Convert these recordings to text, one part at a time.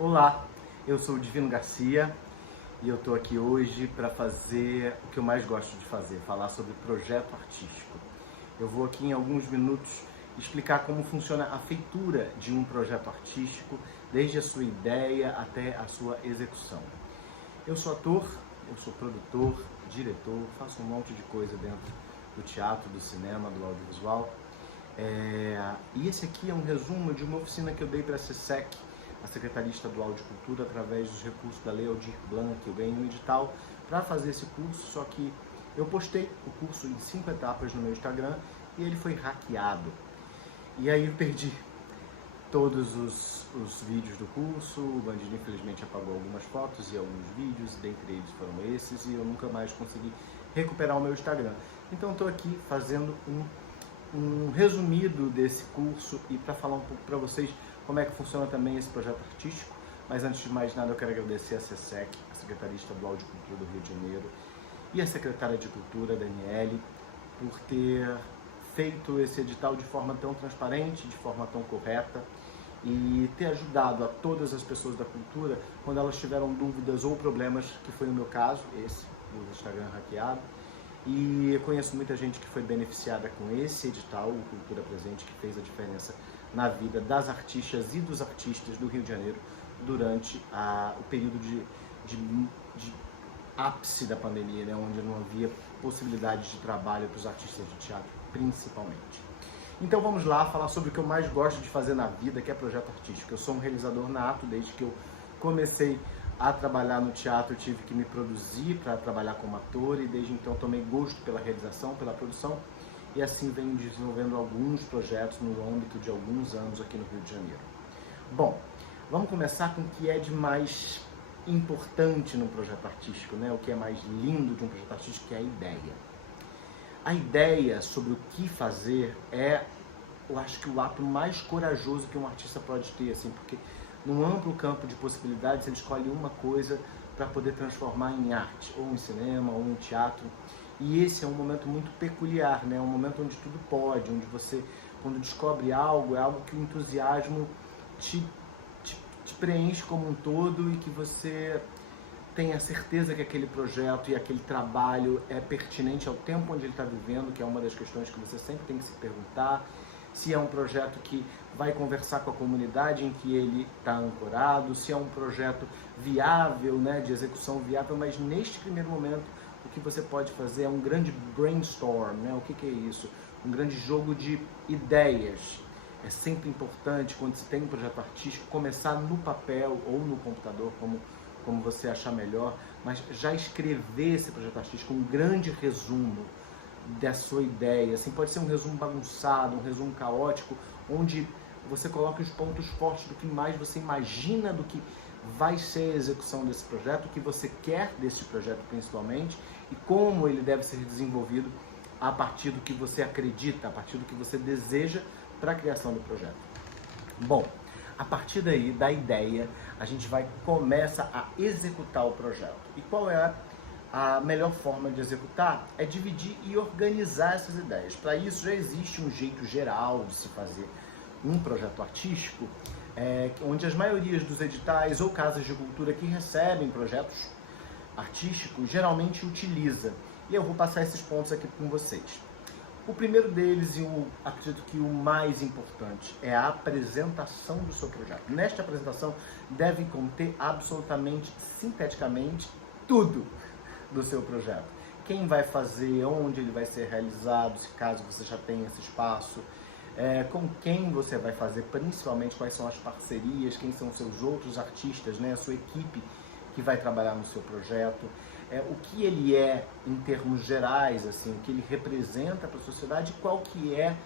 Olá, eu sou o Divino Garcia e eu estou aqui hoje para fazer o que eu mais gosto de fazer, falar sobre projeto artístico. Eu vou aqui em alguns minutos explicar como funciona a feitura de um projeto artístico, desde a sua ideia até a sua execução. Eu sou ator, eu sou produtor, diretor, faço um monte de coisa dentro do teatro, do cinema, do audiovisual. E esse aqui é um resumo de uma oficina que eu dei para a SESC, a Secretaria Estadual de Cultura, através dos recursos da Lei Aldir Blanc. Eu ganhei um edital para fazer esse curso, só que eu postei o curso em 5 etapas no meu Instagram e ele foi hackeado. E aí eu perdi todos os vídeos do curso, o Bandido infelizmente apagou algumas fotos e alguns vídeos, dentre eles foram esses, e eu nunca mais consegui recuperar o meu Instagram. Então estou aqui fazendo um resumido desse curso e para falar um pouco para vocês como é que funciona também esse projeto artístico. Mas antes de mais nada eu quero agradecer a SESC, a Secretaria Estadual de Cultura do Rio de Janeiro, e a Secretária de Cultura, Daniele, por ter feito esse edital de forma tão transparente, de forma tão correta, e ter ajudado a todas as pessoas da cultura quando elas tiveram dúvidas ou problemas, que foi o meu caso, esse, do Instagram hackeado. E eu conheço muita gente que foi beneficiada com esse edital, o Cultura Presente, que fez a diferença na vida das artistas e dos artistas do Rio de Janeiro durante o período de ápice da pandemia, né, onde não havia possibilidade de trabalho para os artistas de teatro, principalmente. Então vamos lá falar sobre o que eu mais gosto de fazer na vida, que é projeto artístico. Eu sou um realizador nato, desde que eu comecei a trabalhar no teatro, eu tive que me produzir para trabalhar como ator, e desde então tomei gosto pela realização, pela produção, e assim venho desenvolvendo alguns projetos no âmbito de alguns anos aqui no Rio de Janeiro. Bom, vamos começar com o que é de mais importante no projeto artístico, né? O que é mais lindo de um projeto artístico, que é a ideia. A ideia sobre o que fazer é, eu acho que o ato mais corajoso que um artista pode ter, assim, porque num amplo campo de possibilidades ele escolhe uma coisa para poder transformar em arte, ou em cinema, ou em teatro. E esse é um momento muito peculiar, né? Um momento onde tudo pode, onde você, quando descobre algo, é algo que o entusiasmo te preenche como um todo, e que você tem a certeza que aquele projeto e aquele trabalho é pertinente ao tempo onde ele está vivendo, que é uma das questões que você sempre tem que se perguntar. Se é um projeto que vai conversar com a comunidade em que ele está ancorado, se é um projeto viável, né, de execução viável, mas neste primeiro momento o que você pode fazer é um grande brainstorm, né? O que é isso? Um grande jogo de ideias. É sempre importante, quando se tem um projeto artístico, começar no papel ou no computador, como você achar melhor, mas já escrever esse projeto artístico, um grande resumo da sua ideia. Assim, pode ser um resumo bagunçado, um resumo caótico, onde você coloca os pontos fortes do que mais você imagina do que vai ser a execução desse projeto, o que você quer desse projeto principalmente, e como ele deve ser desenvolvido a partir do que você acredita, a partir do que você deseja para a criação do projeto. Bom, a partir daí, da ideia, a gente começa a executar o projeto. E qual é a melhor forma de executar? É dividir e organizar essas ideias. Para isso já existe um jeito geral de se fazer um projeto artístico, onde as maiorias dos editais ou casas de cultura que recebem projetos artísticos geralmente utiliza. E eu vou passar esses pontos aqui com vocês. O primeiro deles, e eu acredito que o mais importante, é a apresentação do seu projeto. Nesta apresentação deve conter absolutamente, sinteticamente, tudo do seu projeto. Quem vai fazer, onde ele vai ser realizado, se caso você já tenha esse espaço, com quem você vai fazer, principalmente quais são as parcerias, quem são os seus outros artistas, né, a sua equipe que vai trabalhar no seu projeto, o que ele é em termos gerais, assim, o que ele representa para a sociedade, qual que é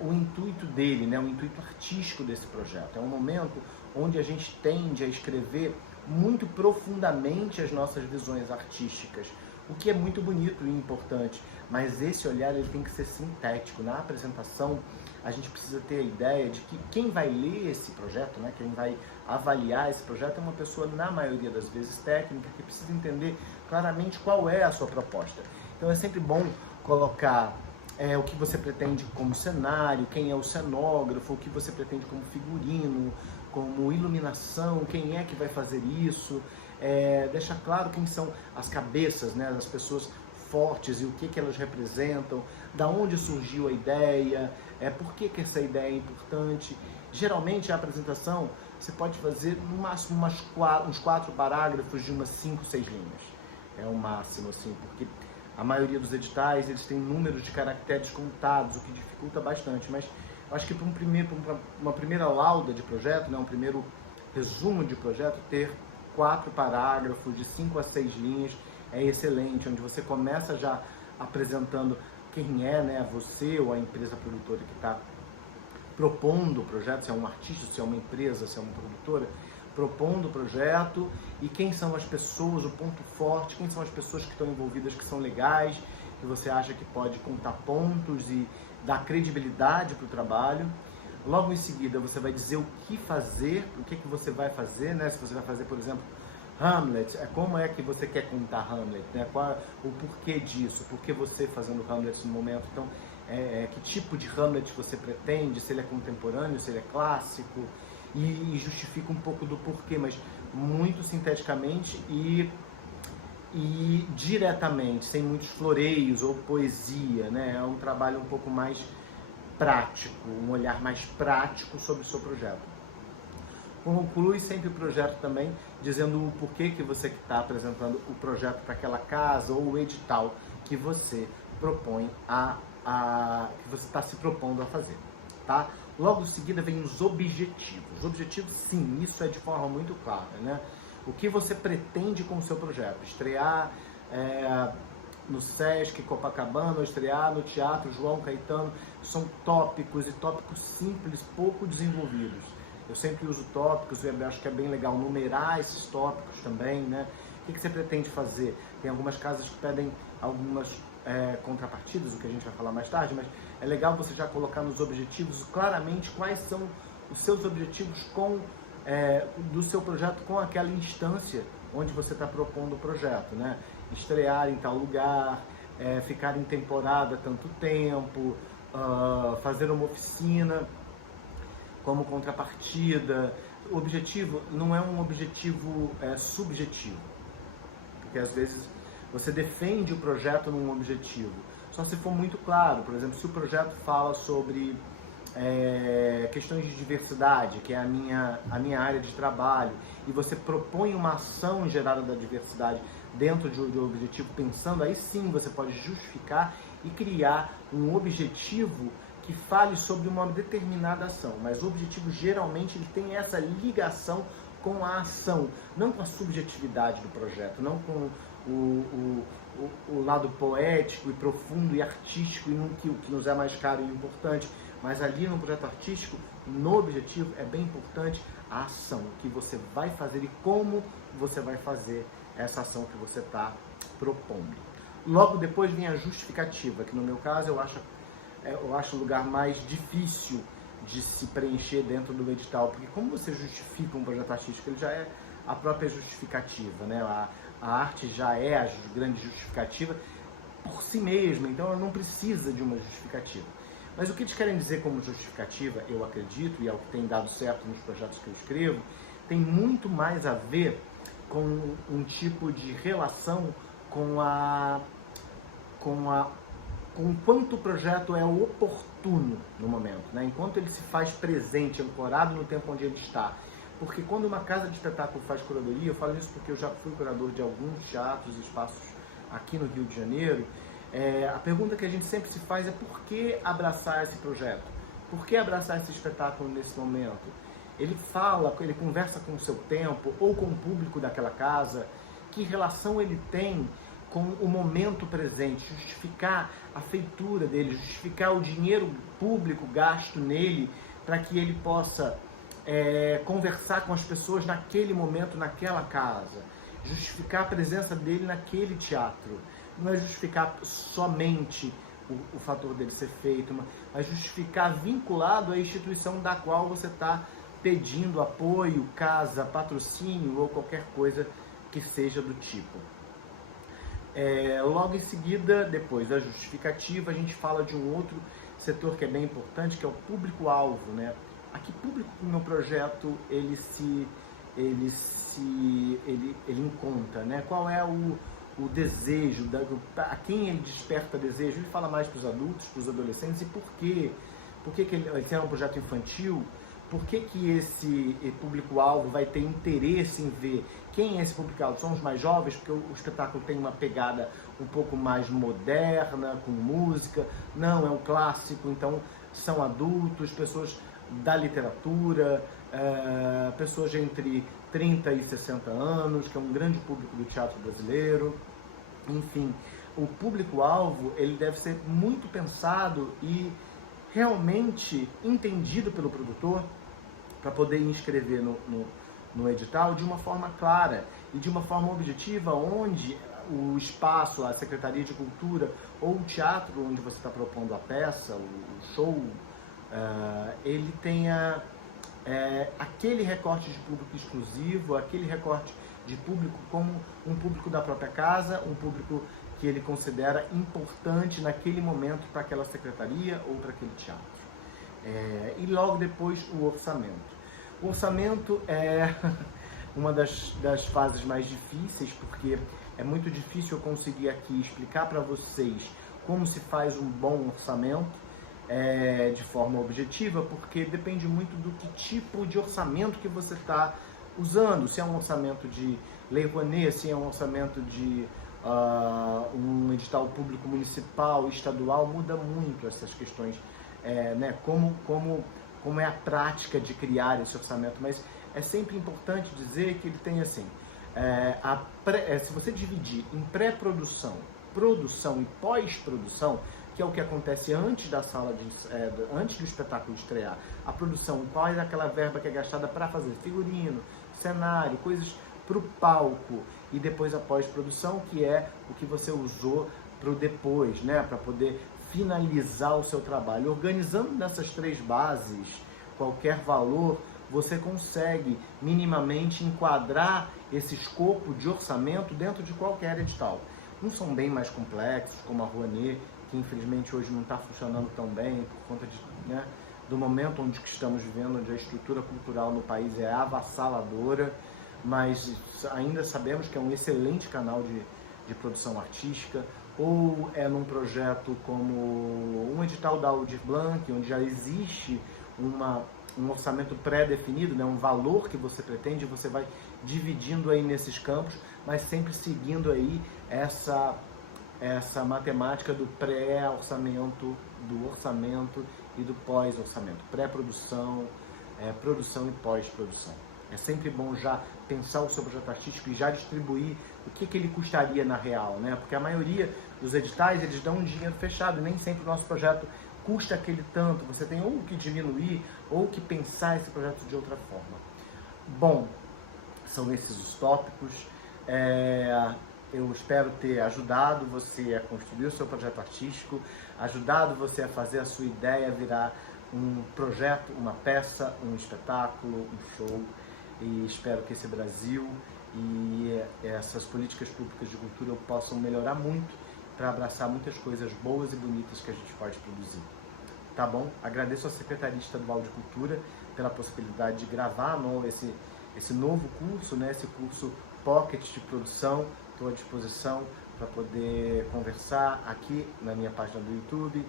o intuito dele, né, o intuito artístico desse projeto. É um momento onde a gente tende a escrever muito profundamente as nossas visões artísticas, o que é muito bonito e importante, mas esse olhar ele tem que ser sintético. Na apresentação, a gente precisa ter a ideia de que quem vai ler esse projeto, né, quem vai avaliar esse projeto, é uma pessoa, na maioria das vezes, técnica, que precisa entender claramente qual é a sua proposta. Então é sempre bom colocar o que você pretende como cenário, quem é o cenógrafo, o que você pretende como figurino, como iluminação, quem é que vai fazer isso, deixar claro quem são as cabeças, né, das pessoas fortes e o que elas representam, da onde surgiu a ideia, por que essa ideia é importante. Geralmente a apresentação você pode fazer no máximo uns 4 parágrafos de umas 5, 6 linhas. É o máximo, assim, porque a maioria dos editais eles têm números de caracteres contados, o que dificulta bastante. Mas eu acho que para uma primeira lauda de projeto, né, um primeiro resumo de projeto, ter 4 parágrafos de 5 a 6 linhas é excelente, onde você começa já apresentando quem é, né, você ou a empresa produtora que está propondo o projeto, se é um artista, se é uma empresa, se é uma produtora, propondo o projeto, e quem são as pessoas, o ponto forte, quem são as pessoas que estão envolvidas, que são legais, que você acha que pode contar pontos e dar credibilidade para o trabalho. Logo em seguida você vai dizer o que fazer, o que você vai fazer, né? Se você vai fazer, por exemplo, Hamlet, como é que você quer contar Hamlet, né? Qual o porquê disso, por que você fazendo Hamlet no momento. Então, que tipo de Hamlet você pretende, se ele é contemporâneo, se ele é clássico, e justifica um pouco do porquê, mas muito sinteticamente e diretamente, sem muitos floreios ou poesia, né? É um trabalho um pouco mais prático, um olhar mais prático sobre o seu projeto. Conclui sempre o projeto também dizendo o porquê que você está apresentando o projeto para aquela casa ou o edital que você propõe que você está se propondo a fazer, tá? Logo em seguida vem os objetivos. Os objetivos, sim, isso é de forma muito clara, né? O que você pretende com o seu projeto? Estrear no Sesc Copacabana, ou estrear no Teatro João Caetano, são tópicos e tópicos simples, pouco desenvolvidos. Eu sempre uso tópicos, eu acho que é bem legal numerar esses tópicos também, né? O que você pretende fazer? Tem algumas casas que pedem algumas contrapartidas, o que a gente vai falar mais tarde, mas é legal você já colocar nos objetivos claramente quais são os seus objetivos do seu projeto com aquela instância onde você está propondo o projeto, né? Estrear em tal lugar, ficar em temporada tanto tempo, fazer uma oficina como contrapartida. O objetivo não é um objetivo subjetivo, porque às vezes você defende o projeto num objetivo, só se for muito claro. Por exemplo, se o projeto fala sobre questões de diversidade, que é a minha área de trabalho, e você propõe uma ação gerada da diversidade dentro de um objetivo, pensando, aí sim você pode justificar e criar um objetivo que fale sobre uma determinada ação. Mas o objetivo geralmente ele tem essa ligação com a ação, não com a subjetividade do projeto, não com o lado poético e profundo e artístico, e o que nos é mais caro e importante. Mas ali no projeto artístico, no objetivo, é bem importante a ação, o que você vai fazer e como você vai fazer essa ação que você está propondo. Logo depois vem a justificativa, que no meu caso eu acho o lugar mais difícil de se preencher dentro do edital, porque como você justifica um projeto artístico, ele já é a própria justificativa, né? A arte já é a grande justificativa por si mesma, então ela não precisa de uma justificativa. Mas o que eles querem dizer como justificativa, eu acredito, e é o que tem dado certo nos projetos que eu escrevo, tem muito mais a ver com um tipo de relação com quanto o projeto é oportuno no momento, né? Enquanto ele se faz presente, ancorado no tempo onde ele está. Porque quando uma casa de espetáculo faz curadoria, eu falo isso porque eu já fui curador de alguns teatros e espaços aqui no Rio de Janeiro, a pergunta que a gente sempre se faz é por que abraçar esse projeto? Por que abraçar esse espetáculo nesse momento? Ele conversa com o seu tempo ou com o público daquela casa, que relação ele tem com o momento presente, justificar a feitura dele, justificar o dinheiro público gasto nele para que ele possa conversar com as pessoas naquele momento, naquela casa, justificar a presença dele naquele teatro. Não é justificar somente o fator dele ser feito, mas justificar vinculado à instituição da qual você está pedindo apoio, casa, patrocínio ou qualquer coisa que seja do tipo. Logo em seguida, depois da justificativa, a gente fala de um outro setor que é bem importante, que é o público-alvo, né? A que público o meu projeto ele encontra, né? Qual é o desejo, a quem ele desperta desejo? Ele fala mais para os adultos, para os adolescentes, e por quê? Por que ele é um projeto infantil? Por que esse público-alvo vai ter interesse em ver quem é esse público-alvo? São os mais jovens, porque o espetáculo tem uma pegada um pouco mais moderna, com música. Não, é um clássico, então são adultos, pessoas da literatura, pessoas entre 30 e 60 anos, que é um grande público do teatro brasileiro. Enfim, o público-alvo ele deve ser muito pensado e realmente entendido pelo produtor para poder inscrever no edital de uma forma clara e de uma forma objetiva, onde o espaço, a Secretaria de Cultura ou o teatro onde você está propondo a peça, o show, ele tenha aquele recorte de público exclusivo, aquele recorte de público como um público da própria casa, um público que ele considera importante naquele momento para aquela secretaria ou para aquele teatro. E logo depois o orçamento. O orçamento é uma das fases mais difíceis, porque é muito difícil eu conseguir aqui explicar para vocês como se faz um bom orçamento de forma objetiva, porque depende muito do que tipo de orçamento que você está usando, se é um orçamento de Lei Rouanet, se é um orçamento de um edital público municipal, estadual, muda muito essas questões, né? Como é a prática de criar esse orçamento, mas é sempre importante dizer que ele tem assim, se você dividir em pré-produção, produção e pós-produção, que é o que acontece antes da antes do espetáculo estrear, a produção, qual é aquela verba que é gastada para fazer figurino, cenário, coisas para o palco, e depois a pós-produção, que é o que você usou para o depois, né? Para poder finalizar o seu trabalho. Organizando nessas três bases, qualquer valor, você consegue minimamente enquadrar esse escopo de orçamento dentro de qualquer edital. Uns são bem mais complexos, como a Rouanet, que infelizmente hoje não está funcionando tão bem por conta do momento onde estamos vivendo, onde a estrutura cultural no país é avassaladora, mas ainda sabemos que é um excelente canal de produção artística, ou é num projeto como um edital da Aldir Blanc, onde já existe um orçamento pré-definido, né, um valor que você pretende, você vai dividindo aí nesses campos, mas sempre seguindo aí essa matemática do pré-orçamento, do orçamento e do pós-orçamento, pré-produção, produção e pós-produção. É sempre bom já pensar o seu projeto artístico e já distribuir o que ele custaria na real, né? Porque a maioria dos editais, eles dão um dinheiro fechado e nem sempre o nosso projeto custa aquele tanto. Você tem ou que diminuir ou que pensar esse projeto de outra forma. Bom, são esses os tópicos. Eu espero ter ajudado você a construir o seu projeto artístico, ajudado você a fazer a sua ideia virar um projeto, uma peça, um espetáculo, um show. E espero que esse Brasil e essas políticas públicas de cultura possam melhorar muito para abraçar muitas coisas boas e bonitas que a gente pode produzir. Tá bom? Agradeço à Secretaria Estadual de Cultura pela possibilidade de gravar esse novo curso, né? Esse curso Pocket de produção. Estou à disposição para poder conversar aqui na minha página do YouTube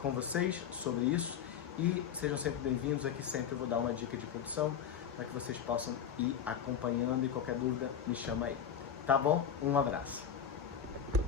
com vocês sobre isso. E sejam sempre bem-vindos. Aqui sempre eu vou dar uma dica de produção para que vocês possam ir acompanhando, e qualquer dúvida me chama aí. Tá bom? Um abraço.